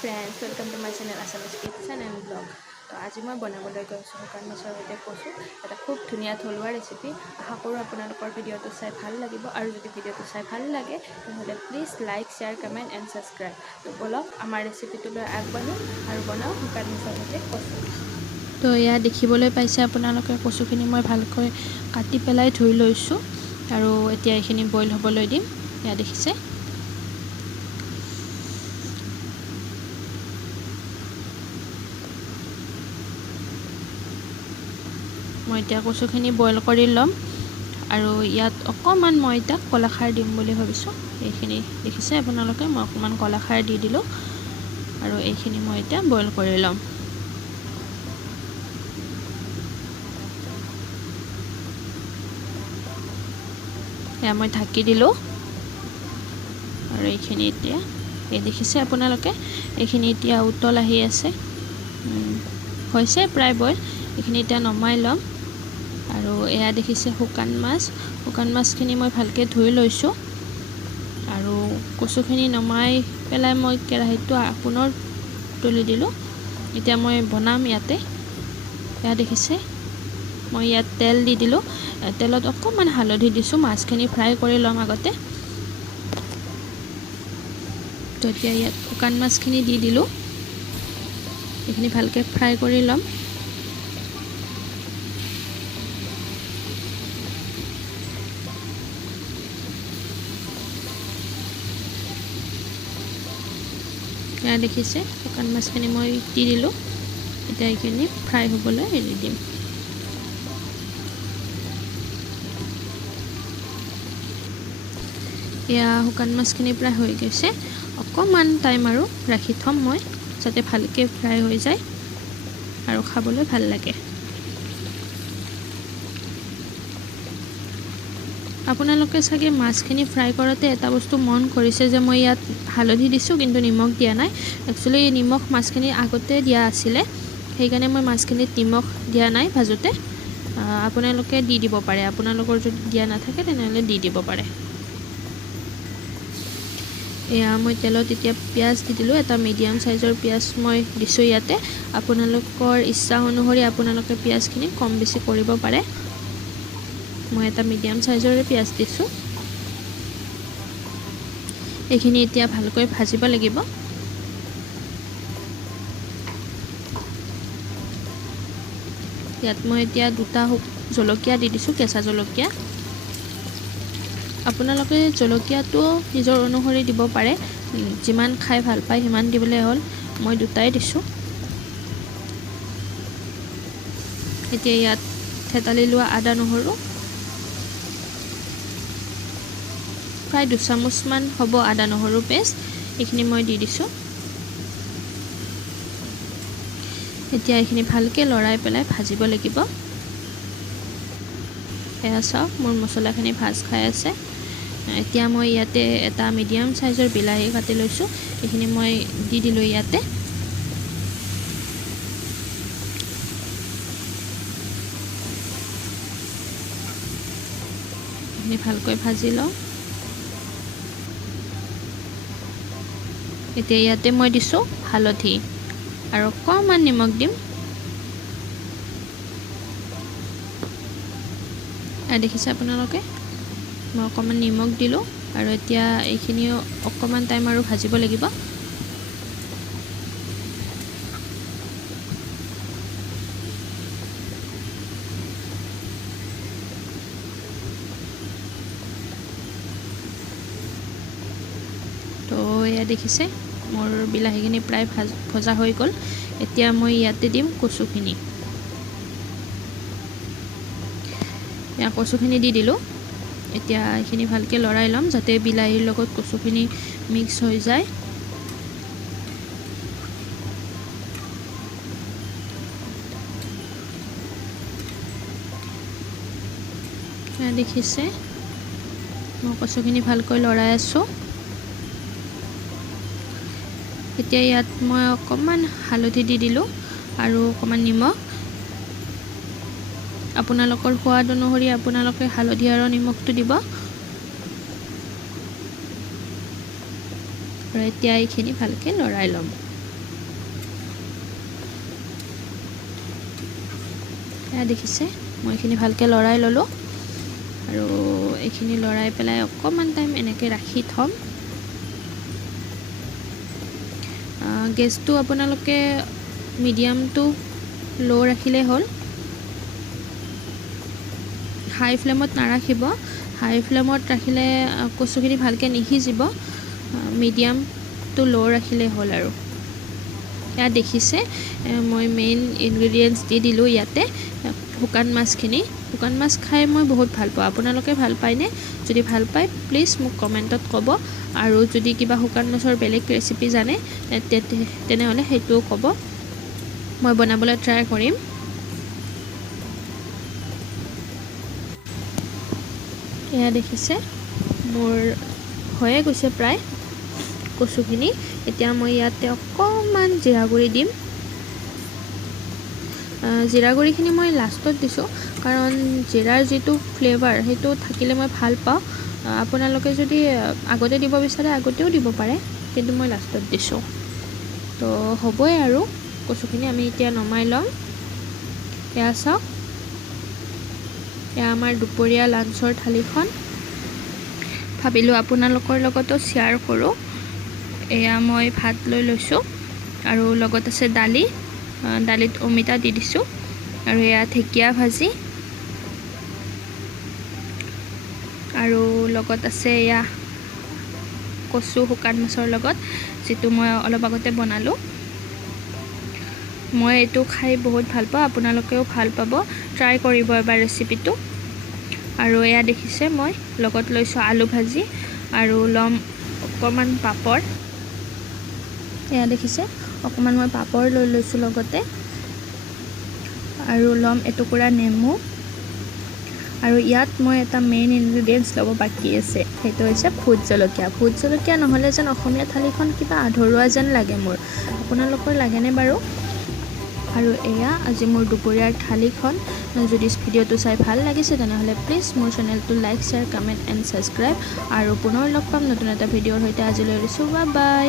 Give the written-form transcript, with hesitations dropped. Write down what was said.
Friends, welcome to my channel Assamese kitchen and blog. তো আজি মই বনাবলৈ গৈছোঁ শুকান মাছৰ সৈতে কচু, এটা খুব ধুনীয়া থলুৱা ৰেচিপি। আশা কৰোঁ আপোনালোকৰ ভিডিঅ'টো চাই ভাল লাগিব, আৰু যদি ভিডিঅ'টো চাই ভাল লাগে তেনেহ'লে please like, share, comment and subscribe. তো বলক আমাৰ ৰেচিপিটোলৈ আগবাঢ়োঁ আৰু বনাওঁ শুকান মাছৰ সৈতে কচু। তো এয়া দেখিবলৈ পাইছে আপোনালোকে, কচুখিনি মই ভালকৈ কাটি পেলাই ধুই লৈছোঁ, আৰু এতিয়া এইখিনি বইল হ'বলৈ দিম। এয়া দেখিছে, মই এতিয়া কচুখিনি বইল কৰি ল'ম, আৰু ইয়াত অকণমান মই এতিয়া কলাখাৰ দিম বুলি ভাবিছোঁ। এইখিনি দেখিছে আপোনালোকে, মই অকণমান কলাখাৰ দি দিলোঁ, আৰু এইখিনি মই এতিয়া বইল কৰি ল'ম। এয়া মই ঢাকি দিলোঁ, আৰু এইখিনি এতিয়া দেখিছে আপোনালোকে, এইখিনি এতিয়া উতল আহি আছে, হৈছে প্ৰায় বইল। এইখিনি এতিয়া নমাই ল'ম, আৰু এয়া দেখিছে শুকান মাছখিনি মই ভালকৈ ধুই লৈছোঁ, আৰু কচুখিনি নমাই পেলাই মই কেৰাহীটো পুনৰ তুলি দিলোঁ। এতিয়া মই বনাম ইয়াতে। এয়া দেখিছে, মই ইয়াত তেল দি দিলোঁ, তেলত অকণমান হালধি দিছোঁ, মাছখিনি ফ্ৰাই কৰি ল'ম আগতে। তো এতিয়া ইয়াত শুকান মাছখিনি দি দিলোঁ, এইখিনি ভালকৈ ফ্ৰাই কৰি ল'ম। এয়া দেখিছে, শুকান মাছখিনি মই দি দিলোঁ, এতিয়া এইখিনি ফ্ৰাই হ'বলৈ এৰি দিম। এয়া শুকান মাছখিনি প্ৰায় হৈ গৈছে, অকণমান টাইম আৰু ৰাখি থ'ম মই, যাতে ভালকৈ ফ্ৰাই হৈ যায় আৰু খাবলৈ ভাল লাগে। আপোনালোকে চাগে মাছখিনি ফ্ৰাই কৰোঁতে এটা বস্তু মন কৰিছে যে মই ইয়াত হালধি দিছোঁ কিন্তু নিমখ দিয়া নাই। একচুৱেলি নিমখ মাছখিনি আগতে দিয়া আছিলে, সেইকাৰণে মই মাছখিনিত নিমখ দিয়া নাই ভাজোঁতে। আপোনালোকে দি দিব পাৰে, আপোনালোকৰ যদি দিয়া নাথাকে তেনেহ'লে দি দিব পাৰে। এয়া মই তেলত এতিয়া পিঁয়াজ দি দিলোঁ, এটা মিডিয়াম চাইজৰ পিঁয়াজ মই দিছোঁ ইয়াতে। আপোনালোকৰ ইচ্ছা অনুসৰি আপোনালোকে পিঁয়াজখিনি কম বেছি কৰিব পাৰে। মই এটা মিডিয়াম চাইজৰে পিঁয়াজ দিছোঁ। এইখিনি এতিয়া ভালকৈ ভাজিব লাগিব। ইয়াত মই এতিয়া দুটা জলকীয়া দি দিছোঁ, কেঁচা জলকীয়া। আপোনালোকে জলকীয়াটো নিজৰ অনুসৰি দিব পাৰে, যিমান খাই ভাল পায় সিমান দিবলৈ হ'ল। মই দুটাই দিছোঁ। এতিয়া ইয়াত থেতালি লোৱা আদা নহৰু প্ৰায় 2 চামুচমান হ'ব, আদা নহৰু পেষ্ট, এইখিনি মই দি দিছোঁ। এতিয়া এইখিনি ভালকৈ লৰাই পেলাই ভাজিব লাগিব। এয়া চাওক, মোৰ মছলাখিনি ভাজ খাই আছে। এতিয়া মই ইয়াতে এটা মিডিয়াম চাইজৰ বিলাহী কাটি লৈছোঁ, এইখিনি মই দি দিলোঁ ইয়াতে। এইখিনি ভালকৈ ভাজি লওঁ। এতিয়া ইয়াতে মই দিছোঁ হালধি, আৰু অকণমান নিমখ দিম। দেখিছে আপোনালোকে, মই অকণমান নিমখ দিলোঁ, আৰু এতিয়া এইখিনিও অকণমান টাইম আৰু ভাজিব লাগিব। তো এয়া দেখিছে, মোৰ বিলাহীখিনি প্ৰায় ভজা হৈ গ'ল। এতিয়া মই ইয়াতে দিম কচুখিনি। এয়া কচুখিনি দি দিলোঁ। এতিয়া এইখিনি ভালকৈ লৰাই ল'ম, যাতে বিলাহীৰ লগত কচুখিনি মিক্স হৈ যায়। এয়া দেখিছে, মই কচুখিনি ভালকৈ লৰাই আছোঁ। এতিয়া ইয়াত মই অকণমান হালধি দি দিলোঁ, আৰু অকণমান নিমখ। আপোনালোকৰ সোৱাদ অনুসৰি আপোনালোকে হালধি আৰু নিমখটো দিব। আৰু এতিয়া এইখিনি ভালকৈ লৰাই ল'ম। এয়া দেখিছে মই এইখিনি ভালকৈ লৰাই ল'লোঁ আৰু এইখিনি লৰাই পেলাই অকণমান টাইম এনেকৈ ৰাখি থ'ম। গেছটো আপোনালোকে মিডিয়াম টু ল' ৰাখিলে হ'ল, হাই ফ্লেমত নাৰাখিব। হাই ফ্লেমত ৰাখিলে কচুখিনি ভালকৈ নিসিজিব, মিডিয়াম টু ল' ৰাখিলে হ'ল আৰু। এয়া দেখিছে মই মেইন ইনগ্ৰেডিয়েণ্টছ দি দিলোঁ ইয়াতে। শুকান মাছখিনি, শুকান মাছ খাই মই বহুত ভাল পাওঁ, আপোনালোকে ভাল পায়নে? যদি ভাল পায় প্লিজ মোক কমেণ্টত ক'ব, আৰু যদি কিবা শুকান মাছৰ বেলেগ ৰেচিপি জানে তেনেহ'লে সেইটোও ক'ব, মই বনাবলৈ ট্ৰাই কৰিম। এয়া দেখিছে মোৰ হৈয়ে গৈছে প্ৰায় কচুখিনি। এতিয়া মই ইয়াতে অকণমান জিৰা গুড়ি দিম। জিৰা গুড়িখিনি মই লাষ্টত দিছোঁ, কাৰণ জিৰাৰ যিটো ফ্লেভাৰ সেইটো থাকিলে মই ভাল পাওঁ। আপোনালোকে যদি আগতে দিব বিচাৰে আগতেও দিব পাৰে, কিন্তু মই লাষ্টত দিছোঁ। তো হ'বই আৰু কচুখিনি আমি এতিয়া নমাই ল'ম। এয়া চাওক, এয়া আমাৰ দুপৰীয়া লাঞ্চৰ থালিখন। ভাবিলোঁ আপোনালোকৰ লগতো শ্বেয়াৰ কৰোঁ। এয়া মই ভাত লৈ লৈছোঁ আৰু লগত আছে দালি, দালিত অমিতা দি দিছোঁ, আৰু এয়া ঢেকীয়া ভাজি, আৰু লগত আছে এয়া কচু শুকান মাছৰ লগত, যিটো মই অলপ আগতে বনালোঁ। মই এইটো খাই বহুত ভাল পাওঁ, আপোনালোকেও ভাল পাব, ট্ৰাই কৰিব এবাৰ ৰেচিপিটো। আৰু এয়া দেখিছে মই লগত লৈছোঁ আলু ভাজি, আৰু ল'ম অকণমান পাপৰ। এয়া দেখিছে অকণমান মই পাপৰ লৈ লৈছোঁ লগতে, আৰু ল'ম এটুকুৰা নেমু। আৰু ইয়াত মই এটা মেইন ইনগ্ৰেডিয়েণ্টছ ল'ব বাকী আছে, সেইটো হৈছে ভোট জলকীয়া। ভোট জলকীয়া নহ'লে যেন অসমীয়া থালিখন কিবা আধৰুৱা যেন লাগে মোৰ, আপোনালোকৰ লাগেনে বাৰু? আৰু এয়া আজি মোৰ দুপৰীয়াৰ থালিখন। যদি ভিডিঅ'টো চাই ভাল লাগিছে তেনেহ'লে প্লিজ মোৰ চেনেলটো like, share, comment and subscribe. আৰু পুনৰ লগ পাম নতুন এটা ভিডিঅ'ৰ সৈতে। আজিলৈ এৰিছোঁ, বাই বাই।